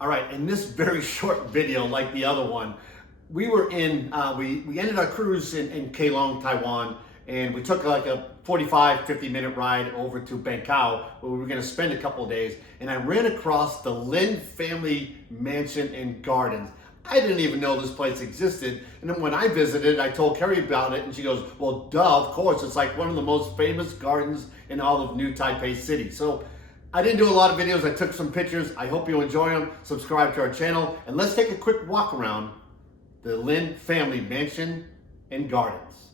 All right, in this very short video, like the other one, we were in, we ended our cruise in Keelung, Taiwan, and we took like a 45, 50-minute ride over to Bangkok, where we were gonna spend a couple of days, and I ran across the Lin family mansion and gardens. I didn't even know this place existed, and then when I visited, I told Carrie about it, and she goes, well, duh, of course, it's like one of the most famous gardens in all of New Taipei City. So I didn't do a lot of videos, I took some pictures. I hope you enjoy them. Subscribe to our channel, and let's take a quick walk around the Lin family mansion and gardens.